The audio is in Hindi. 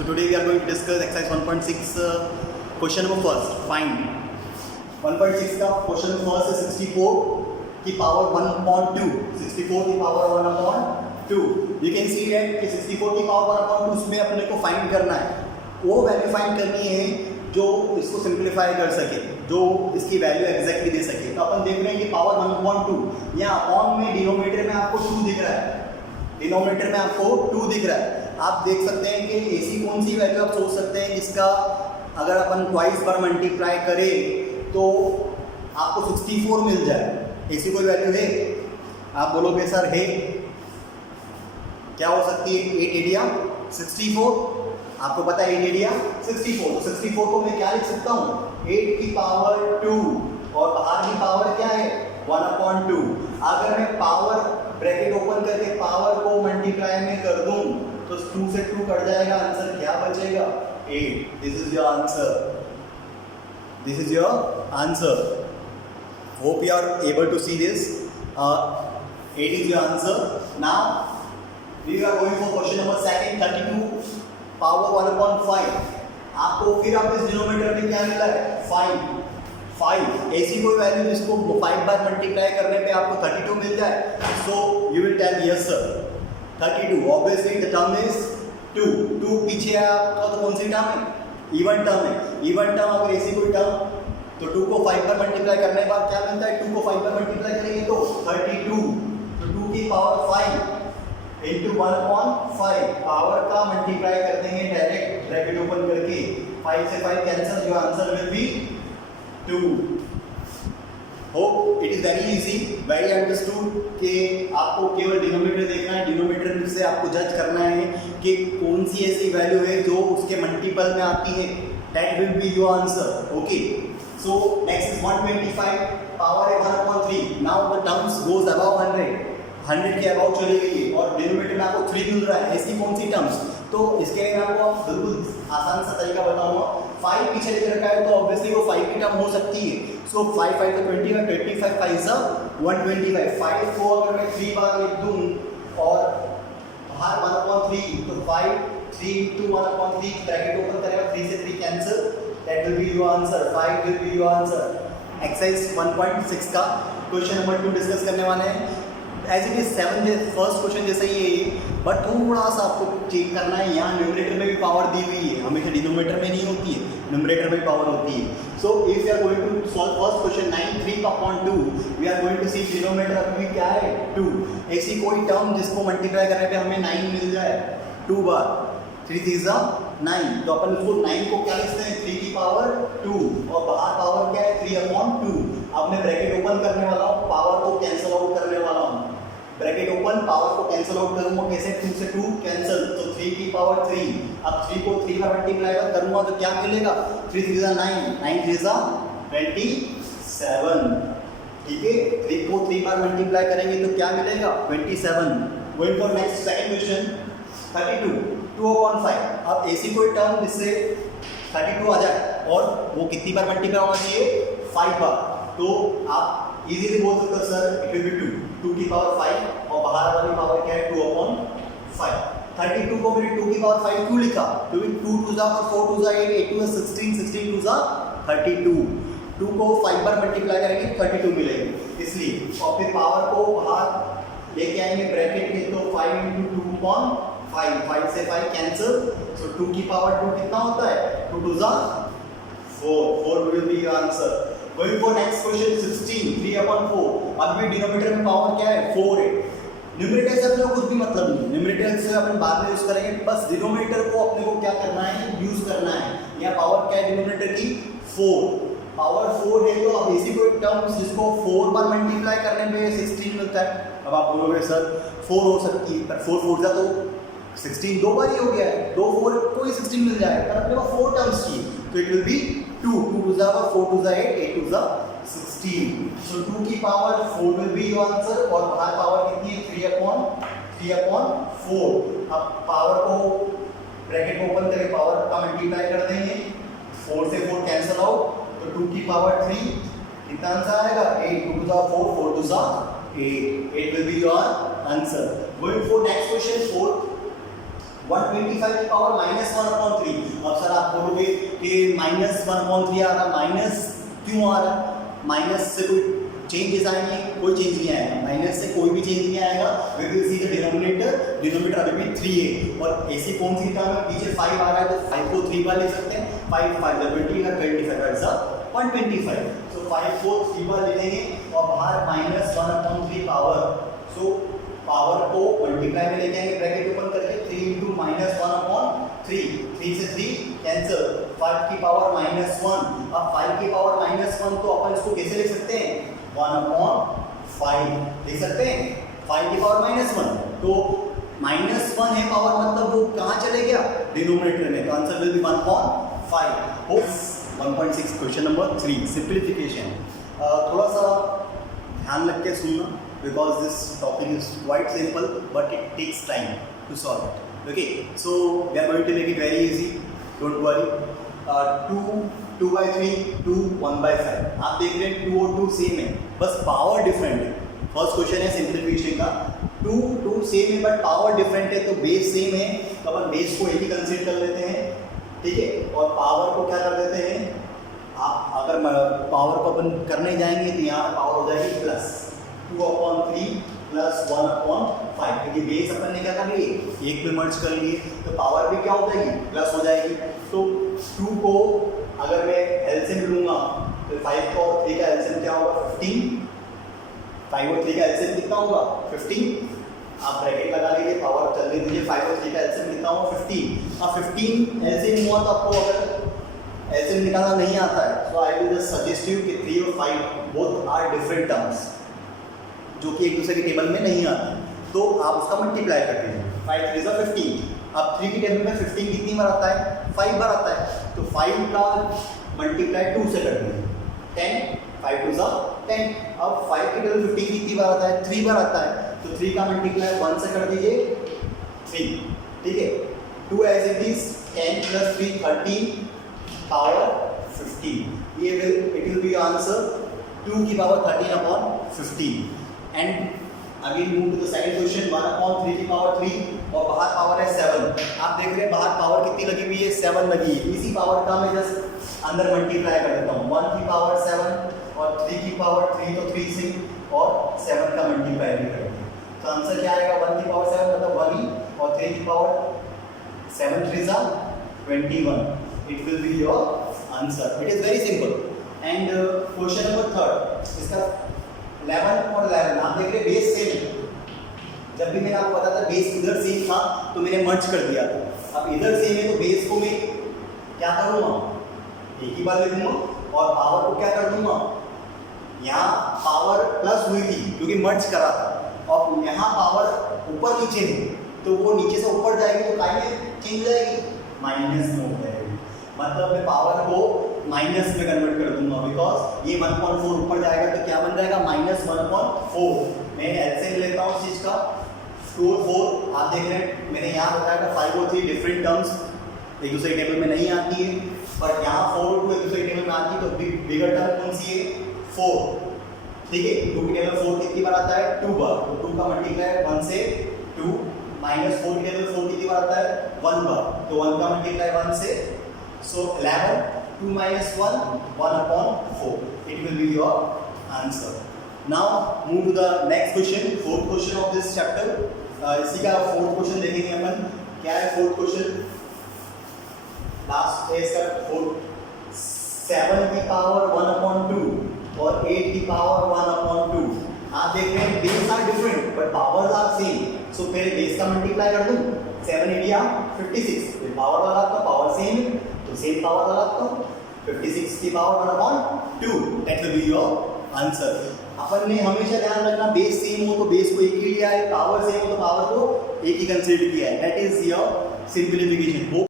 So today we are going to discuss exercise 1.6 question number first. Find 1.6 का question number first है 64 की power 1/2. 64 की power 1/2. You can see that कि 64 की power 1/2 उसमें अपने को find करना है. वो वैल्यू फाइंड करनी है जो इसको सिंप्लीफाई कर सके, जो इसकी वैल्यू एग्जैक्टली दे सके. तो अपन देख रहे हैं कि पावर 1/2 यहाँ अपॉन में डिनोमिनेटर में आपको 2 दिख रहा है. डिनोमिनेटर में आपको 2 दिख रहा है. आप देख सकते हैं कि ऐसी कौन सी वैल्यू आप सोच सकते हैं जिसका अगर अपन ट्वाइस पर मल्टीप्लाई करें तो आपको 64 मिल जाए. ऐसी कोई वैल्यू है? आप बोलोगे सर है. क्या हो सकती है? 8 एरिया 64. आपको पता है 8 एरिया 64. तो 64 को मैं क्या लिख सकता हूँ? 8 की पावर 2 और बाहर की पावर क्या है? 1/2. अगर मैं पावर ब्रैकेट ओपन करके पावर को मल्टीप्लाई में कर दूं तो 2 से 2 कट जाएगा. आंसर क्या बचेगा? 8. This is your answer. This is your answer. Hope you are able to see this. 8 is your answer. Now we are going for question number second. 32 power 1/5. आपको फिर आप इस डिनोमिनेटर में क्या मिला है? 5. ऐसी कोई वैल्यू जिसको 5 बार मल्टीप्लाई करने पे आपको 32 मिल जाए. So you will tell yes sir 32. Obviously the term is 2 पीछे है आपका तो कौन सी टर्म है? इवन टर्म है. इवन टर्म अगर ऐसी कोई टर्म तो 2 को 5 पर मल्टीप्लाई करने के बाद क्या मिलता है? 2 को 5 पर मल्टीप्लाई करेंगे तो 32. तो 2 की पावर 5 इंटू 1/5 पावर का मल्टीप्लाई कर देंगे डायरेक्ट ब्रैकेट ओपन करके. 5 से 5 cancel. Your answer will be 2. Hope it is very easy, very understood कि आपको केवल डिनोमिनेटर देखना है. डिनोमिनेटर से आपको जज करना है कि कौन सी ऐसी वैल्यू है जो उसके मल्टीपल में आती है. That will be your answer. Okay. So next is 125 power है 1/3. Now the terms goes above 100 के अबाउ चली गई है और डिनोमिनेटर में आपको 3 मिल रहा है. ऐसी कौन सी टर्म्स? तो इसके लिए मैं आपको बिल्कुल आसान सा तरीका बताऊंगा. 5 पीछे लेकर रखा है तो ऑब्वियसली वो 5 की टर्म हो सकती है. सो 5 5 तो 25 25 5 is 125. 5 को अगर मैं 3 बार लिख दूं और बाहर 1/3 तो 5 3 into 1/3 ब्रैकेट ओपन करेगा. 3 से 3 cancel. That will be your answer. 5 will be your answer. Exercise 1.6 का क्वेश्चन नंबर 2 डिस्कस करने वाले हैं. As it is 7 first question जैसा ही है बट थोड़ा सा आपको चेक करना है. यहाँ न्यूमरेटर में भी पावर दी हुई है. हमेशा डिनोमिनेटर में नहीं होती है, न्यूमरेटर में पावर होती है. So if you are going to solve first question 9 3/2 we are going to see denominator अभी क्या है? 2. ऐसी कोई टर्म जिसको मल्टीप्लाई करने पे हमें 9 मिल जाए 2 बार. 3 3 9. तो अपन उसको 9 को क्या लिखते हैं? 3 की पावर 2 और बाहर पावर क्या है? 3/2. अब मैं ब्रैकेट ओपन करने वाला हूँ, पावर को कैंसिल आउट करने वाला हूँ. ब्रैकेट ओपन, पावर को कैंसिल आउट करूंगा कैसे? 2 से 2 कैंसिल. तो 3 की पावर 3. अब 3 को 3 बार मल्टीप्लाई करूंगा तो क्या मिलेगा? 3 3 9 9 3 27. ठीक है. 3 को 3 बार मल्टीप्लाई करेंगे तो क्या मिलेगा? 27. Going for next second question 32 2/5. अब ऐसी कोई टर्म जिससे 32 आ जाए और वो कितनी बार मल्टीप्लाई होना चाहिए? 5 बार. तो आप इजीली बोल सकते हो सर इट विल बी 2 की पावर 5 और बाहर वाली पावर क्या है? 2/5. 32 को मैंने 2 की पावर 5 क्यों लिखा? क्योंकि 2 2 जा और 4 2 जा 8 8 2 16 16 2 जा 32. 2 को 5 बार मल्टीप्लाई करेंगे 32 मिलेगी इसलिए. और फिर पावर को बाहर लेके आएंगे ब्रैकेट में तो 5 into 2/5 5 से 5 कैंसिल. सो 2 की पावर 2 कितना होता है? 2 2 जा 4 will be your answer. Going for next question 16 3/4. अब भी डिनोमिनेटर में पावर क्या है? 4 है. न्यूमरेटर से अपने को कुछ भी मतलब नहीं. न्यूमरेटर से अपन बाद में यूज करेंगे. बस डिनोमिनेटर को अपने को क्या करना है? यूज करना है. यहाँ पावर क्या है डिनोमिनेटर की? 4. पावर 4 है तो अब ऐसी कोई टर्म जिसको 4 बार मल्टीप्लाई करने पे 16 मिलता है. अब आप बोलोगे सर 4 हो सकती है पर 4 4 जा तो 16 2 बार ही हो गया है. 2 4 कोई 16 मिल जाए पर अपने को 4 टर्म्स चाहिए तो इट विल बी 2 2 2 जा 4 2 जा 8 8 2 जा 16. सो 2 की power 4 will be your answer. और बाहर पावर कितनी है? 3/4. अब पावर को ब्रैकेट ओपन करके पावर का मल्टीप्लाई कर देंगे. 4 से 4 कैंसिल आउट तो 2 की पावर 3 कितना आंसर आएगा? 8 2 2 जा 4 4 2 जा 8 8 will be your answer. Going for next question 4 125 की पावर -1/3। अब सर आप बोलोगे कि -1/3 आ रहा, माइनस क्यों आ रहा? माइनस से कोई चेंजेस आएंगे? कोई चेंज नहीं आएगा, माइनस से कोई भी चेंज नहीं आएगा। We will see the denominator अभी भी 3 है और ऐसी कौन सी टर्म है, पीछे 5 आ रहा है तो 5 को 3 बार लिख सकते हैं। 5 5 20 का 25 इज 125। सो 5 को 3 बार लिखेंगे और बाहर -1/3 पावर। सो पावर को मल्टीप्लाई में लेके आएंगे, ब्रैकेट ओपन करके 3 × -1/3, 3 से 3 कैंसिल, 5 की पावर -1। अब 5 की पावर -1 तो अपन इसको कैसे लिख सकते हैं? 1/5 लिख सकते हैं। 5 की पावर -1 तो -1 है पावर, मतलब वो कहाँ चले गया? डिनोमिनेटर में। तो answer will be 1/5। 1.6 question number 3 simplification. थोड़ा सा ध्यान रख के सुनना, because this topic is quite simple but it takes time to solve it. Okay, so we are going to make it very easy, don't worry. 2/3, 2 1/5। आप देख रहे हैं 2 और 2 सेम है, बस पावर डिफरेंट है। फर्स्ट क्वेश्चन है सिंप्लीफिकेशन का। 2 सेम है बट पावर डिफरेंट है, तो बेस सेम है तो अपन बेस को एक ही कंसीडर कर लेते हैं, ठीक है। और पावर को क्या कर देते हैं, आप अगर पावर को अपन करने जाएंगे तो यहाँ पावर हो जाएगी प्लस 2/3 प्लस 1/5, क्योंकि बेस अपन ने क्या कर लिए, एक में मर्ज कर लिए, तो पावर भी क्या हो जाएगी, प्लस हो जाएगी। तो 2 को अगर मैं एलसीएम लूँगा तो 5 और 3 का एलसीएम क्या होगा, 15। 5 और 3 का एलसीएम कितना होगा, 15। आप ब्रैकेट लगा लीजिए, पावर चलने दीजिए, 5 और 3 का एलसीएम कितना होगा, 15। अब 15 एलसीएम हुआ तो आपको अगर एलसीएम निकालना नहीं आता है तो I will just suggest you कि 3 और 5 बोथ आर डिफरेंट टर्म्स, जो कि एक दूसरे के टेबल में नहीं आते, तो आप उसका मल्टीप्लाई कर दीजिए। 5 3 × 15। अब 3 की टेबल में 15 कितनी बार आता है, 5 बार आता है, तो 5 का मल्टीप्लाई 2 से कर दीजिए, 10। 5 2 10। अब 5 की टेबल 15 कितनी बार आता है, 3 बार आता है, तो 3 का मल्टीप्लाई 1 से कर दीजिए, 3, ठीक है। 2 एज इट इज 10 + 3 13 पावर 15। ये इट विल बी आंसर 2 की power 13/15। And again move to the second question, 1/3 की पावर 3 और बाहर पावर है 7। आप देख रहे हैं बाहर पावर कितनी लगी हुई है, 7 लगी है। इसी पावर का मैं जस्ट अंदर मल्टीप्लाई कर देता हूँ, 1 की पावर 7 और 3 की पावर 3, तो 3 से और 7 का मल्टीप्लाई भी कर दिया, तो आंसर क्या आएगा, 1 की पावर 7 मतलब 1 ही, और 3 की power 7 3 21। It will be your answer. It is very simple. And question number 3, इसका 11 और 11 आप देख रहे बेस सेम है। जब भी मैंने आपको बताया था बेस इधर सेम था तो मैंने मर्ज कर दिया था। अब इधर सेम है तो बेस को मैं क्या करूँगा, एक ही बार लिखूंगा और पावर को क्या कर दूंगा, यहाँ पावर प्लस हुई थी क्योंकि मर्ज करा था, और यहाँ पावर ऊपर नीचे है तो वो नीचे से ऊपर जाएगी तो काय में चेंज जाएगी, माइनस में हो जाएगी। मतलब मैं पावर को माइनस में कन्वर्ट कर दूंगा, बिकॉज ये 1.4 ऊपर जाएगा तो क्या बन जाएगा, -1/4। मैं एलसीएम लेता हूँ चीज का 2 और 4। आप देख रहे हैं मैंने यहाँ बताया था 5 और 3 डिफरेंट टर्म्स एक दूसरे टेबल में नहीं आती है, बट यहाँ 4 और 2 एक दूसरे टेबल में आती है, तो बिगर टर्म कौन सी है, 4, ठीक है। 2 की टेबल 4 कितनी बार आता है, 2 बार, तो 2 का मल्टीप्लाई 1 से 2, -4 की टेबल 4 कितनी बार आता है, 1 बार, तो 1 का मल्टीप्लाई 1 से, so 11 2 - 1 1/4, it will be your answer. Now move to the next question, fourth question of this chapter. इसी का फोर्थ क्वेश्चन देखेंगे अपन, क्या है फोर्थ क्वेश्चन, लास्ट है इसका फोर्थ। 7 की पावर 1/2 और 8 की पावर 1/2। आप देख रहे हैं base are different but powers are same, so पहले बेस का मल्टीप्लाई कर दूं, 7 8 या 56, फिर पावर लगाता हूं, पावर सेम है तो सेम पावर लगाता हूं, 56 की power 1/2, that will be your answer. अपन ने हमेशा ध्यान रखना बेस सेम हो तो बेस को एक ही लिया है, पावर सेम हो तो पावर को एक ही कंसीडर किया है, दैट इज योर सिंप्लीफिकेशन।